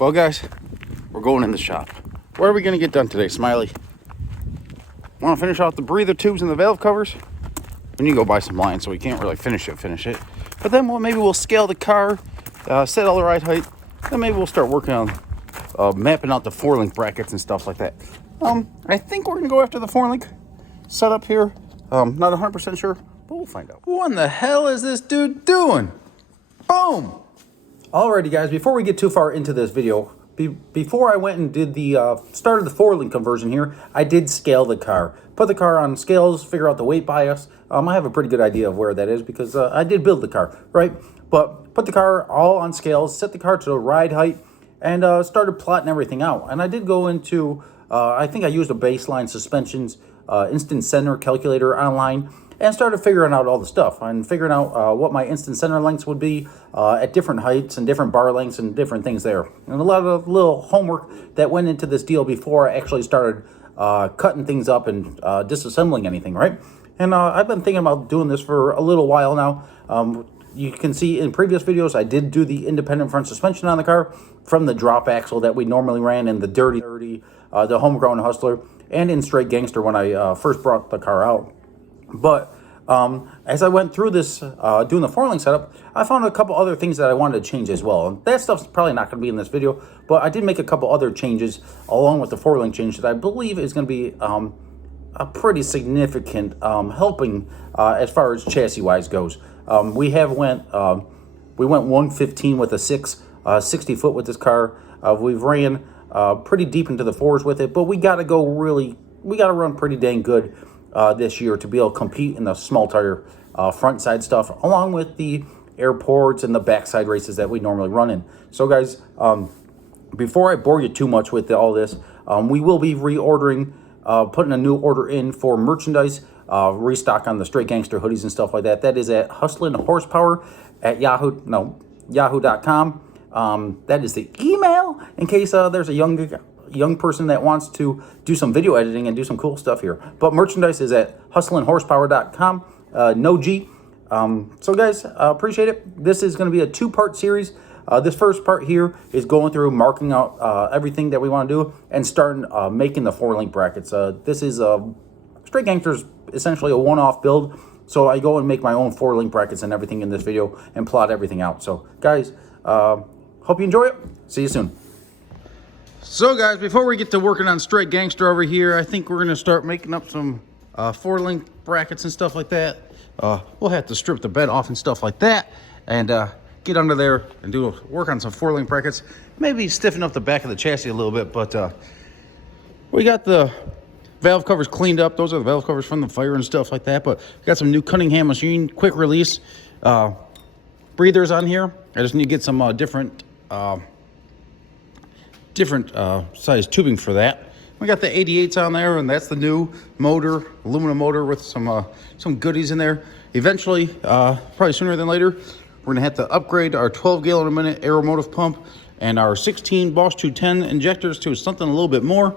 Well, guys, we're going in the shop. What are we going to get done today, Smiley? Want to finish off the breather tubes and the valve covers? We need to go buy some lines, so we can't really finish it. But then maybe we'll scale the car, set all the ride height. Then maybe we'll start working on mapping out the 4-link brackets and stuff like that. I think we're going to go after the 4-link setup here. Not 100% sure, but we'll find out. What in the hell is this dude doing? Boom! Alrighty, guys, before we get too far into this video, before I went and did the started the 4-link conversion here, I did scale the car. Put the car on scales, figure out the weight bias. I have a pretty good idea of where that is because I did build the car, right? But put the car all on scales, set the car to the ride height, and started plotting everything out. And I did go into, I think I used a baseline suspensions instant center calculator online, and started figuring out all the stuff and figuring out what my instant center lengths would be at different heights and different bar lengths and different things there. And a lot of little homework that went into this deal before I actually started cutting things up and disassembling anything, right? And I've been thinking about doing this for a little while now. You can see in previous videos, I did do the independent front suspension on the car from the drop axle that we normally ran in the Dirty, the Homegrown Hustler, and in Straight Gangster when I first brought the car out. But as I went through this, doing the 4-link setup, I found a couple other things that I wanted to change as well. And that stuff's probably not going to be in this video, but I did make a couple other changes along with the 4-link change that I believe is going to be a pretty significant helping as far as chassis-wise goes. We went 115 with a 60 foot with this car. We've ran pretty deep into the 4s with it, but we got to run pretty dang good this year to be able to compete in the small tire front side stuff, along with the airports and the backside races that we normally run in. So guys, before I bore you too much with all this, we will be reordering, putting a new order in for merchandise, restock on the Straight Gangster hoodies and stuff like that. That is at Hustlin' Horsepower at yahoo.com. That is the email in case there's a young person that wants to do some video editing and do some cool stuff here. But merchandise is at hustlinghorsepower.com, no G. So guys, appreciate it. This is going to be a 2-part series. This first part here is going through marking out everything that we want to do and starting making the 4-link brackets. This is Straight Gangster's essentially a one-off build, so I go and make my own 4-link brackets and everything in this video and plot everything out. So guys, hope you enjoy it. See you soon. So guys, before we get to working on Straight Gangster over here, I think we're going to start making up some 4-link brackets and stuff like that. We'll have to strip the bed off and stuff like that and get under there and work on some 4-link brackets. Maybe stiffen up the back of the chassis a little bit, but we got the valve covers cleaned up. Those are the valve covers from the fire and stuff like that, but we got some new Cunningham machine quick release breathers on here. I just need to get some different size tubing for that. We got the 88s on there, and that's the new motor, aluminum motor with some goodies in there. Eventually, probably sooner than later, we're gonna have to upgrade our 12 gallon a minute Aeromotive pump and our 16 Bosch 210 injectors to something a little bit more.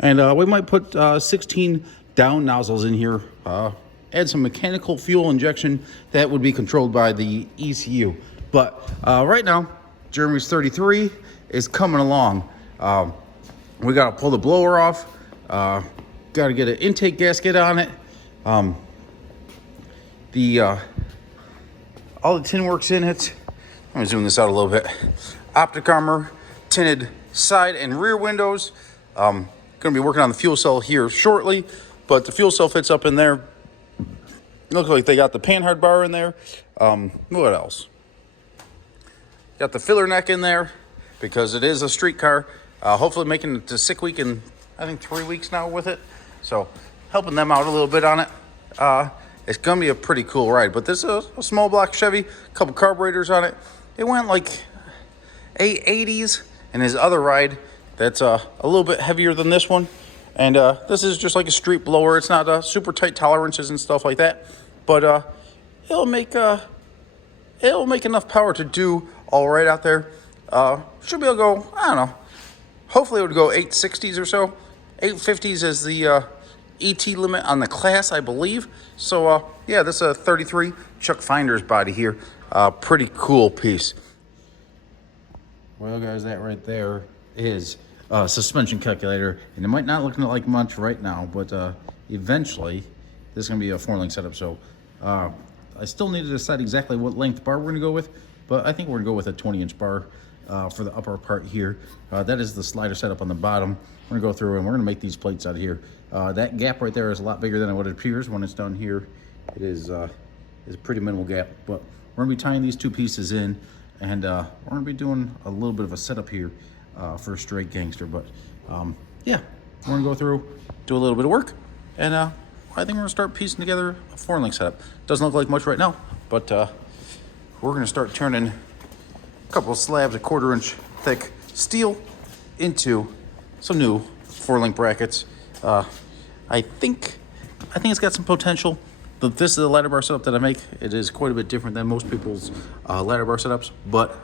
And we might put 16 down nozzles in here, add some mechanical fuel injection that would be controlled by the ECU. But right now, Jeremy's 33 is coming along. We got to pull the blower off. Got to get an intake gasket on it. All the tin works in it. Let me zoom this out a little bit. Optic armor, tinted side and rear windows. Going to be working on the fuel cell here shortly, but the fuel cell fits up in there. Looks like they got the panhard bar in there. What else? Got the filler neck in there because it is a street car. Hopefully making it to Sick Week in, I think, 3 weeks now with it. So helping them out a little bit on it. It's going to be a pretty cool ride. But this is a small block Chevy, a couple carburetors on it. It went like 880s, and his other ride that's a little bit heavier than this one. And this is just like a street blower. It's not super tight tolerances and stuff like that. But it'll make enough power to do all right out there. Should be able to go, I don't know. Hopefully it would go 860s or so. 850s is the ET limit on the class, I believe. So yeah, this is a 33 Chuck Finder's body here. Pretty cool piece. Well, guys, that right there is a suspension calculator, and it might not look like much right now, but eventually this is going to be a 4-link setup. So I still need to decide exactly what length bar we're going to go with, but I think we're going to go with a 20-inch bar for the upper part here. That is the slider setup on the bottom. We're going to go through and we're going to make these plates out of here. That gap right there is a lot bigger than what it appears when it's done here. It is a pretty minimal gap, but we're going to be tying these two pieces in, and we're going to be doing a little bit of a setup here for a straight gangster. But yeah, we're going to go through, do a little bit of work, and I think we're going to start piecing together a 4-link setup. Doesn't look like much right now, but we're going to start turning a couple of slabs of 1/4-inch thick steel into some new 4-link brackets. I think it's got some potential. This is the ladder bar setup that I make. It is quite a bit different than most people's ladder bar setups, but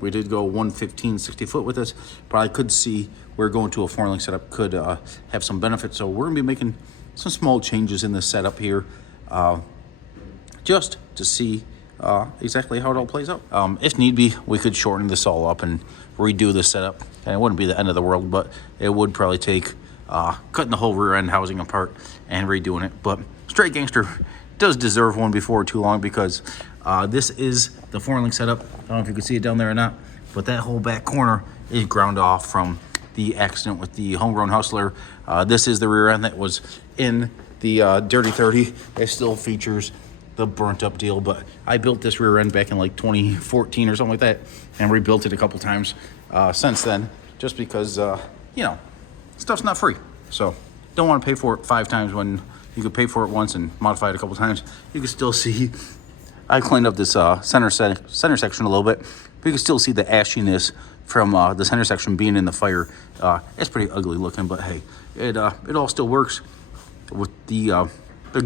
we did go 115 60 foot with this. But I could see where going to a 4-link setup could have some benefit. So we're gonna be making some small changes in this setup here, just to see exactly how it all plays out. If need be, we could shorten this all up and redo this setup, and it wouldn't be the end of the world, but it would probably take cutting the whole rear end housing apart and redoing it. But Straight Gangster does deserve one before too long, because this is the 4-link setup. I don't know if you can see it down there or not, but that whole back corner is ground off from the accident with the Homegrown Hustler. This is the rear end that was in the Dirty 30. It still features the burnt up deal, but I built this rear end back in like 2014 or something like that, and rebuilt it a couple times since then, just because you know, stuff's not free. So don't want to pay for it 5 times when you could pay for it once and modify it a couple times. You can still see I cleaned up this center section a little bit, but you can still see the ashiness from the center section being in the fire. It's pretty ugly looking, but hey, it all still works. With the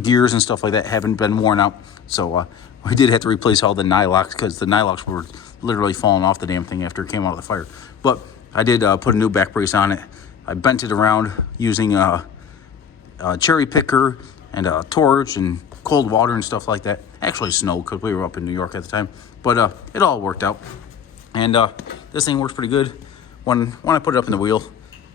gears and stuff like that haven't been worn out, so we did have to replace all the nylocks, because the nylocks were literally falling off the damn thing after it came out of the fire. But I did put a new back brace on it. I bent it around using a cherry picker and a torch and cold water and stuff like that. Actually snow, because we were up in New York at the time, but it all worked out. And this thing works pretty good. When I put it up in the wheel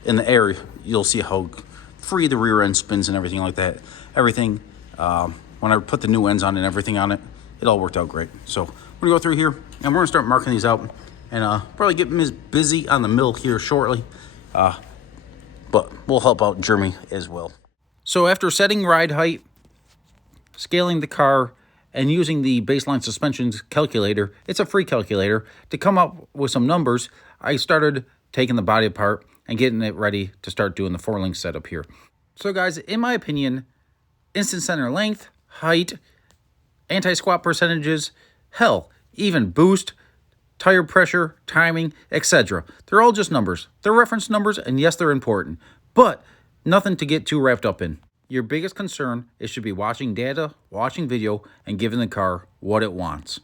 in the air, you'll see how free the rear end spins and everything like that. Everything, when I put the new ends on and everything on it, it all worked out great. So we're gonna go through here and we're gonna start marking these out, and probably get busy on the mill here shortly, but we'll help out Jeremy as well. So after setting ride height, scaling the car, and using the baseline suspensions calculator, it's a free calculator, to come up with some numbers, I started taking the body apart and getting it ready to start doing the 4-link setup here. So guys, in my opinion, instant center length, height, anti-squat percentages, hell, even boost, tire pressure, timing, etc. They're all just numbers. They're reference numbers, and yes, they're important, but nothing to get too wrapped up in. Your biggest concern is should be watching data, watching video, and giving the car what it wants.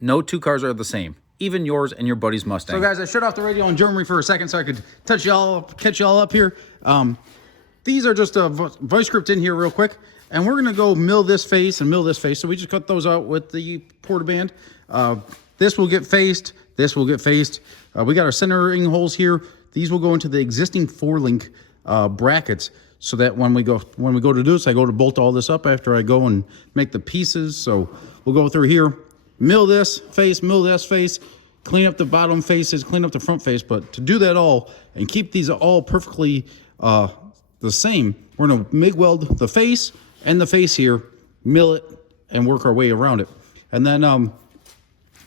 No two cars are the same, even yours and your buddy's Mustang. So guys, I shut off the radio on Germany for a second so I could catch y'all up here. These are just a voice script in here real quick, and we're gonna go mill this face and mill this face. So we just cut those out with the Portaband. This will get faced, this will get faced. We got our centering holes here. These will go into the existing 4-link brackets, so that when we go to do this, I go to bolt all this up after I go and make the pieces. So we'll go through here, mill this face, clean up the bottom faces, clean up the front face. But to do that all and keep these all perfectly the same, we're gonna MIG weld the face and the face here, mill it, and work our way around it. And then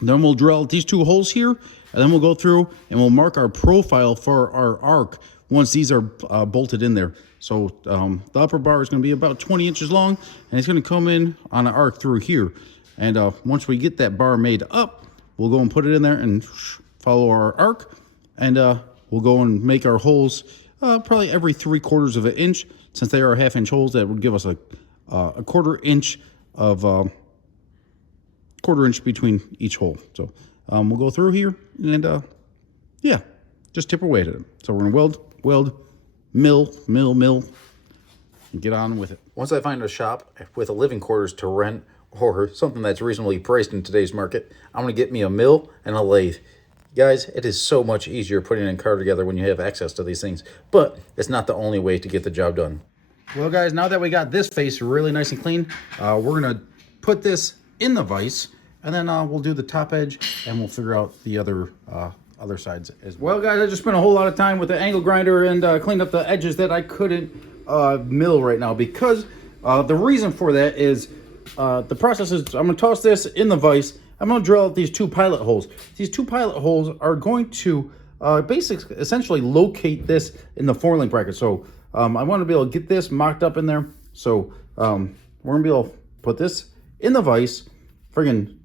we'll drill these 2 holes here, and then we'll go through and we'll mark our profile for our arc once these are bolted in there. So the upper bar is going to be about 20 inches long, and it's going to come in on an arc through here. And once we get that bar made up, we'll go and put it in there and follow our arc, and we'll go and make our holes probably every 3/4 of an inch. Since they are 1/2 inch holes, that would give us a 1/4 inch of 1/4 inch between each hole. So we'll go through here and yeah, just tip away at it. So we're gonna weld, mill, and get on with it. Once I find a shop with a living quarters to rent, or something that's reasonably priced in today's market, I'm gonna get me a mill and a lathe. Guys, it is so much easier putting a car together when you have access to these things, but it's not the only way to get the job done. Well, guys, now that we got this face really nice and clean, we're gonna put this in the vise, and then we'll do the top edge, and we'll figure out the other sides as well. Well, guys, I just spent a whole lot of time with the angle grinder and cleaned up the edges that I couldn't mill right now, because the reason for that is the process is I'm gonna toss this in the vise. I'm going to drill out these 2 pilot holes. These 2 pilot holes are going to essentially locate this in the 4-link bracket. So I want to be able to get this mocked up in there. So we're going to be able to put this in the vise, friggin'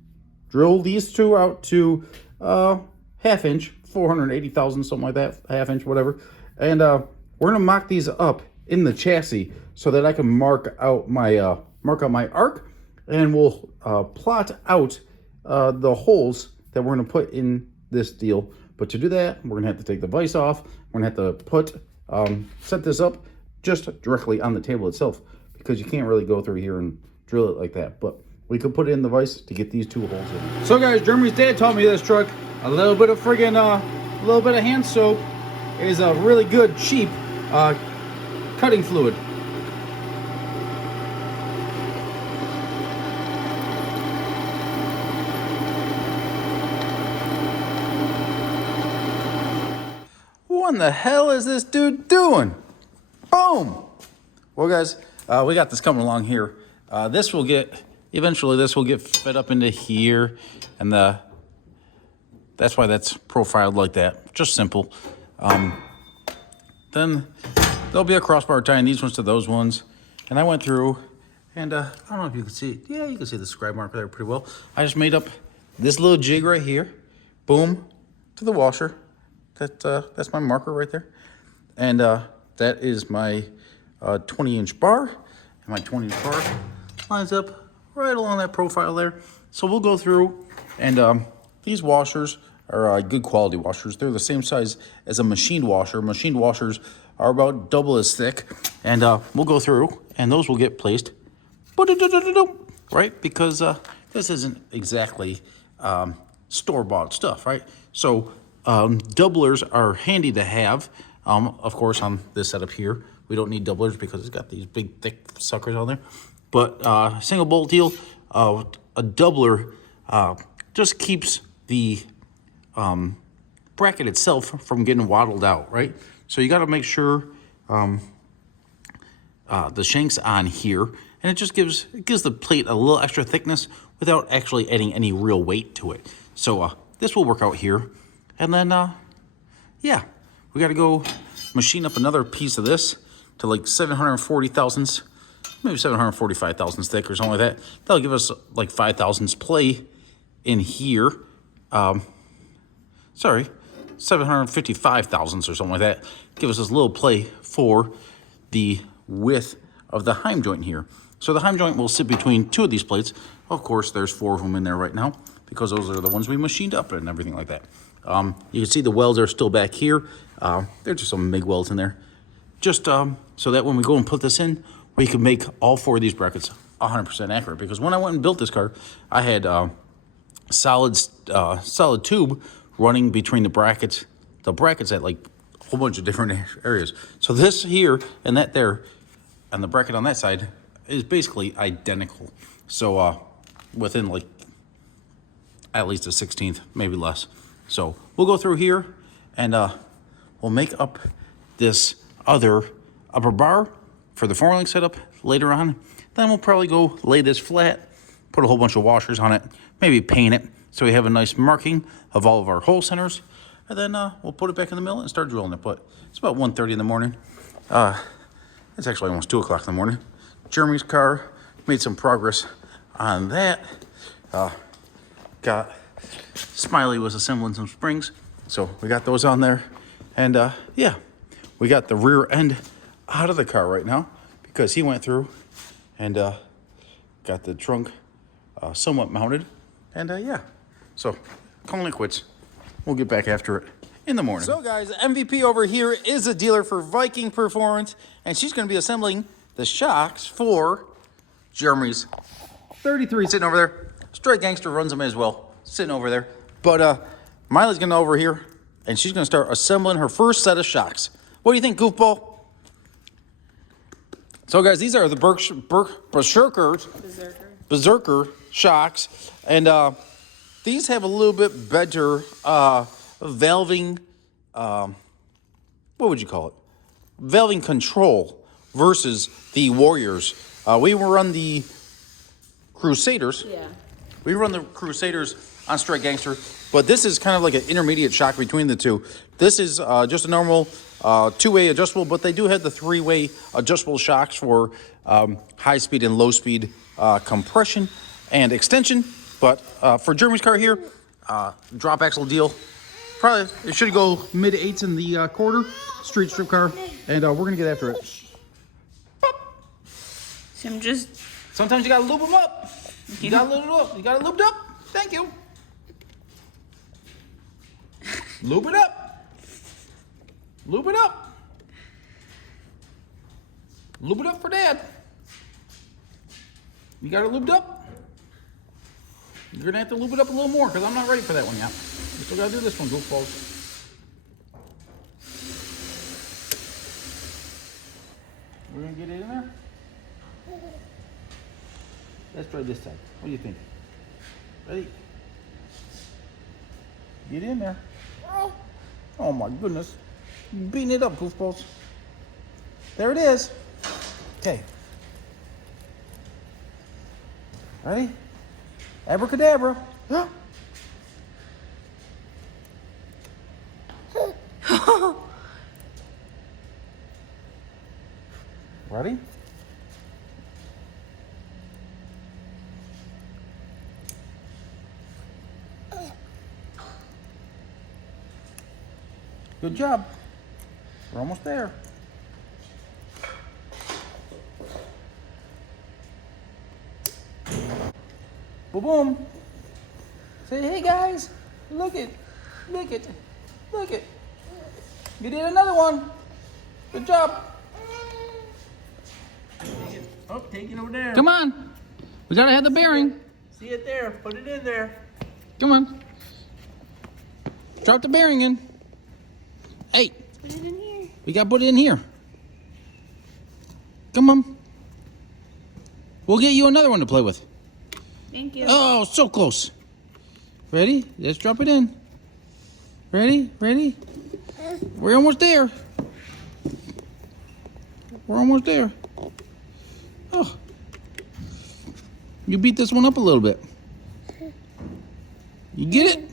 drill these 2 out to 1/2 inch, 480 thousandths, something like that, 1/2 inch, whatever. And we're going to mock these up in the chassis so that I can mark out my arc, and we'll plot out the holes that we're going to put in this deal. But to do that, we're going to have to take the vise off. We're going to have to put set this up just directly on the table itself, because you can't really go through here and drill it like that. But we could put it in the vise to get these 2 holes in. So guys, Jeremy's dad taught me this truck. A little bit of friggin' a little bit of hand soap is a really good cheap cutting fluid. What the hell is this dude doing? Boom! Well, guys, we got this coming along here. Eventually this will get fed up into here, and that's why that's profiled like that. Just simple. Then there'll be a crossbar tying these ones to those ones. And I went through, and I don't know if you can see it. Yeah, you can see the scribe marker there pretty well. I just made up this little jig right here. Boom, to the washer. That's my marker right there. And that is my 20-inch bar. And my 20-inch bar lines up right along that profile there. So we'll go through, and these washers are good quality washers. They're the same size as a machined washer. Machined washers are about double as thick. And we'll go through, and those will get placed, right? Because this isn't exactly store-bought stuff, right? So doublers are handy to have. Of course, on this setup here, we don't need doublers because it's got these big, thick suckers on there. But single bolt deal, a doubler just keeps the bracket itself from getting waddled out, right? So you got to make sure the shank's on here, and it just gives the plate a little extra thickness without actually adding any real weight to it. So this will work out here. And then, yeah, we got to go machine up another piece of this to like 740 thousandths, maybe 745 thousandths thick or something like that. That'll give us like 5 thousandths play in here. Sorry, 755 thousandths or something like that. Give us this little play for the width of the heim joint here. So the heim joint will sit between 2 of these plates. Of course, there's 4 of them in there right now, because those are the ones we machined up and everything like that. You can see the welds are still back here. There's just some MIG welds in there. Just so that when we go and put this in, we can make all 4 of these brackets 100% accurate. Because when I went and built this car, I had solid tube running between the brackets at like a whole bunch of different areas. So this here and that there, and the bracket on that side is basically identical. So within like at least a 16th, maybe less. So we'll go through here, and we'll make up this other upper bar for the 4-link setup later on. Then we'll probably go lay this flat, put a whole bunch of washers on it, maybe paint it so we have a nice marking of all of our hole centers. And then we'll put it back in the mill and start drilling it. But it's about 1:30 in the morning. It's actually almost 2 o'clock in the morning. Jeremy's car made some progress on that. Got Smiley was assembling some springs, so we got those on there. And yeah, we got the rear end out of the car right now because he went through and got the trunk somewhat mounted. And yeah, so calling it quits. We'll get back after it in the morning. So guys, MVP over here is a dealer for Viking Performance, and she's going to be assembling the shocks for Jeremy's 33 sitting over there. Straight Gangster runs them as well, sitting over there. But Miley's going to over here, and she's going to start assembling her first set of shocks. What do you think, goofball? So, guys, these are the Berserker shocks. And these have a little bit better valving, what would you call it? Valving control versus the Warriors. We run the Crusaders. Yeah. We run the Crusaders on Strike Gangster, but this is kind of like an intermediate shock between the two. This is just a normal two-way adjustable, but they do have the three-way adjustable shocks for high speed and low speed compression and extension. But for Jeremy's car here, drop axle deal. Probably it should go mid-8s in the quarter, street strip car, and we're gonna get after it. So I'm just. Sometimes you gotta lube them up. You gotta lube it up. You gotta lube it up. Thank you. Lube it up. Lube it up. Lube it up for Dad. You got it lubed up? You're gonna have to lube it up a little more because I'm not ready for that one yet. We still gotta do this one, goofballs. We're gonna get it in there. Let's try this side. What do you think? Ready? Get in there. Oh my goodness. Beating it up, goofballs. There it is. Okay. Ready? Abracadabra. Ready? Good job. We're almost there. Boom, boom. Say, hey guys, look it, look it, look it. You did another one. Good job. Oh, take it over there. Come on. We gotta have the bearing. See it there. Put it in there. Come on. Drop the bearing in. Hey. Put it in here. We gotta put it in here. Come on. We'll get you another one to play with. Thank you. Oh, so close. Ready? Let's drop it in. Ready? Ready? We're almost there. We're almost there. Oh. You beat this one up a little bit. You get it?